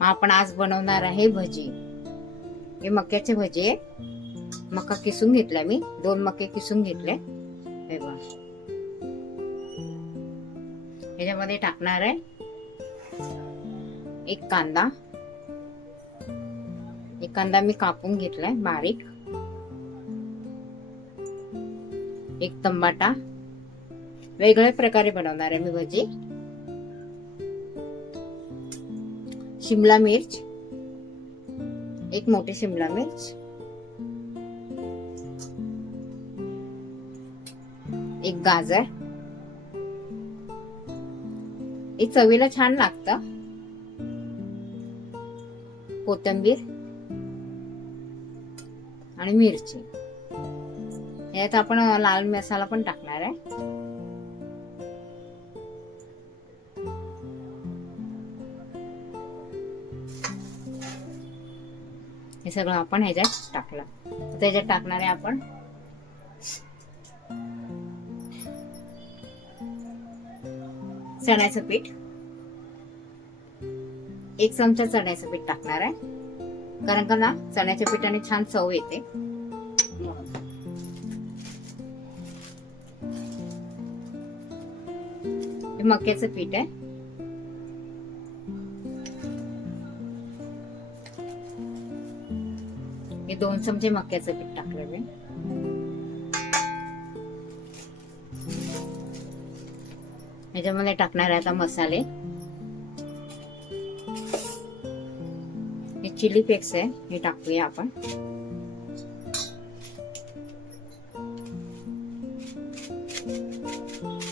मग आपण आज बनवणार आहे भजी. हे मक्याचे भजी. आहे मका किसून घेतला मी. दोन मके किसून घेतले. हे बघा. याच्यामध्ये टाकणार आहे एक कांदा. एक कांदा मी कापून घेतलाय बारीक. एक तंबाटा. वेगळ्या प्रकारे बनवणार आहे मी भजी. शिमला मिर्च. एक मोठी शिमला मिर्च. एक गाजर. हे चवीला छान लागतं. कोथिंबीर. आणि मिरची. यात आपण लाल मसाला पण टाकणार आहे. हे सगळं आपण ह्याच्यात टाकलं. त्याच्यात टाकणारे टाकणार आहे आपण चण्याचं पीठ. एक चमचा चण्याचं पीठ टाकणार आहे. कारण का ना चण्याच्या पिठाने छान चव येते. हे मक्याचं पीठ आहे. हे दोन चमचे मक्याचं पीठ टाकलेलं आहे. ह्याच्यामध्ये टाकणार आहे आता मसाले. हे चिली फ्लेक्स आहे हे टाकूया आपण.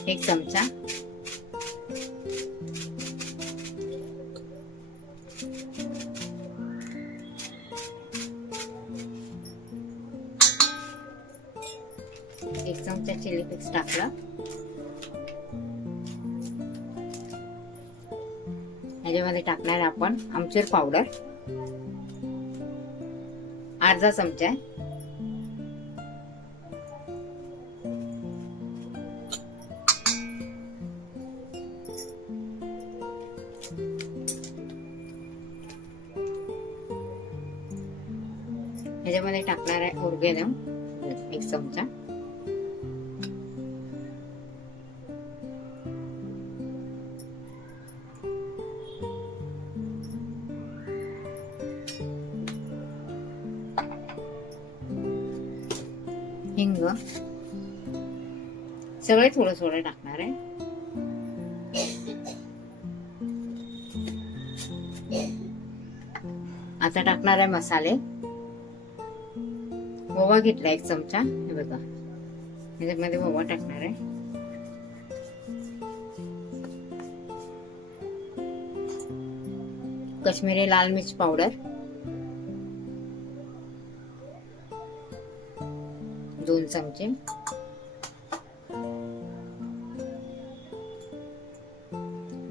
एक चमचा. एक चमचा चिली फ्लेक्स टाकला. ह्याच्यामध्ये टाकणार आपण आमचूर पावडर अर्धा चमचा. आहे ह्याच्यामध्ये टाकणार आहे ओरगेनम एक चमचा. हिंग. सगळे थोडं थोडं टाकणार आहे. आता टाकणार आहे मसाले. ओवा घेतला एक चमचा. हे बघा. याच्यामध्ये ओवा टाकणार आहे. कश्मीरी लाल मिर्च पावडर. दोन चमचे.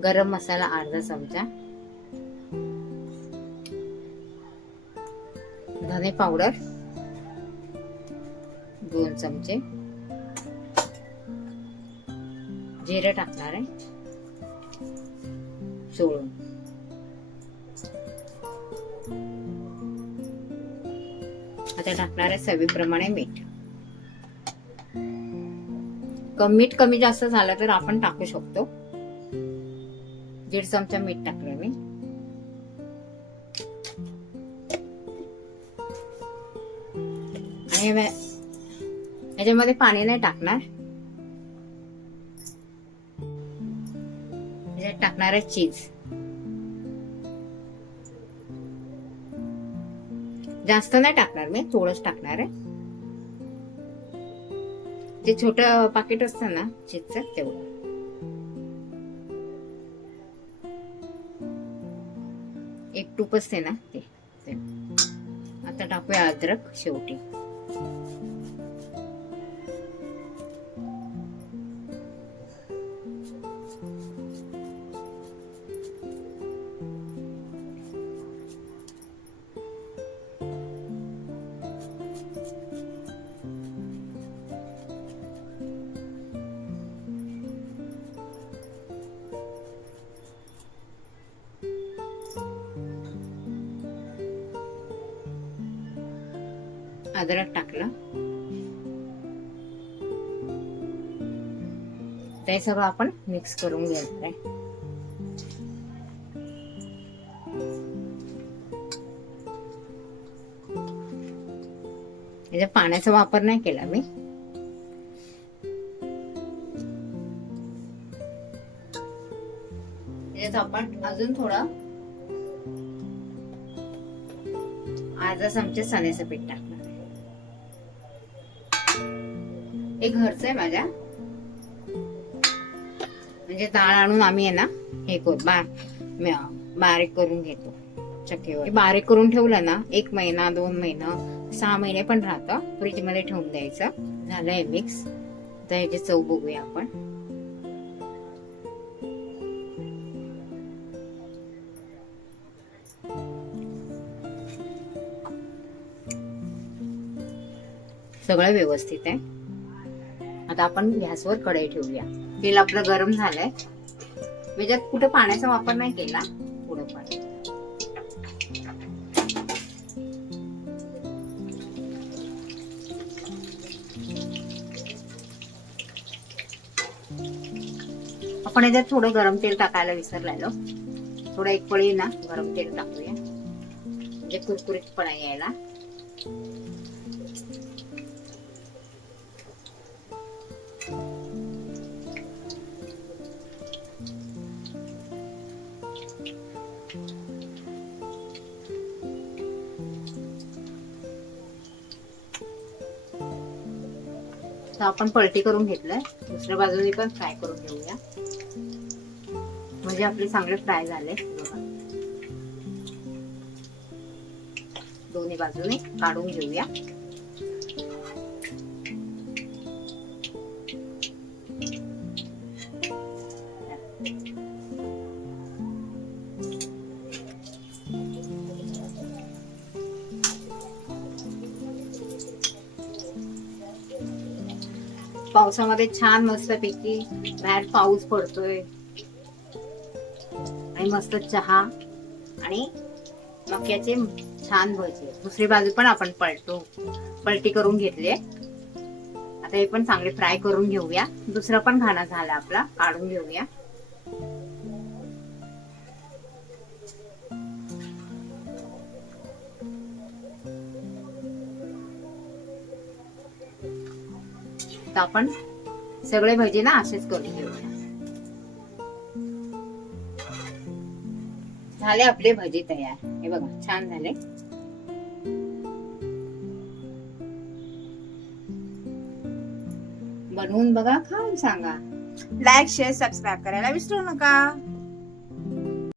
गरम मसाला अर्धा चमचा. धने पावडर दोन चमचे. जिरं टाकणार आहे. सोडून. आता टाकणार आहे चवीप्रमाणे मीठ. मीठ कमी जास्त झालं तर आपण टाकू शकतो. दीड चमचा मीठ टाकलं मी. आणि याच्यामध्ये पाणी नाही टाकणार. याच्यात टाकणार आहे चीज जास्त नाही टाकणार मी थोडंच टाकणार आहे. जे छोट पाकिट असतं ना चीजचं तेवढं एक टूप असते ना ते. आता टाकूया अद्रक शेवटी अद्रक टाकलं. ते सगळं आपण मिक्स करून घ्यायचं आहे. याच्या पाण्याचा वापर नाही केला मी. आपण अजून थोडं अर्धा चमचे चण्याचं पीठ टाकणार. हे घरचं आहे माझ्या. म्हणजे डाळ आणून आम्ही आहे ना हे करू बा बारीक करून घेतो. चक्कीवर बारीक करून ठेवलं ना एक महिना दोन महिना सहा महिने पण राहतं. फ्रीजमध्ये ठेवून द्यायचं. झालंय मिक्स तर ह्याची चव बघूया आपण. सगळं व्यवस्थित आहे. आता आपण गॅसवर कढई ठेवूया. तेल आपलं गरम झालंय. त्याच्यात कुठे पाण्याचा वापर नाही केला पुढं पाणी. आपण याच्यात थोडं गरम तेल टाकायला विसरलेलो. थोडं एक पळी ना गरम तेल टाकूया. म्हणजे कुरकुरीतपणा यायला. आपण पलटी करून घेतलंय. दुसऱ्या बाजूने पण फ्राय करून घेऊया. म्हणजे आपले चांगले फ्राय झाले. बघा. दोन्ही बाजूने काढून घेऊया. पावसामध्ये छान मस्त पैकी बाहेर पाऊस पडतोय. आणि मस्त चहा आणि मक्याचे छान भजे. दुसरी बाजू पण आपण पलटू पलटी करून घेतली आता हे पण चांगले फ्राय करून घेऊया. दुसरा पण खाना झाला आपला काढून घेऊया. तर आपण सगळे भजे ना असेच करून घेऊया झाले आपले भजे तयार. हे बघा छान झाले. बनवून बघा खाऊन सांगा. लाईक शेअर सबस्क्राईब करायला विसरू नका.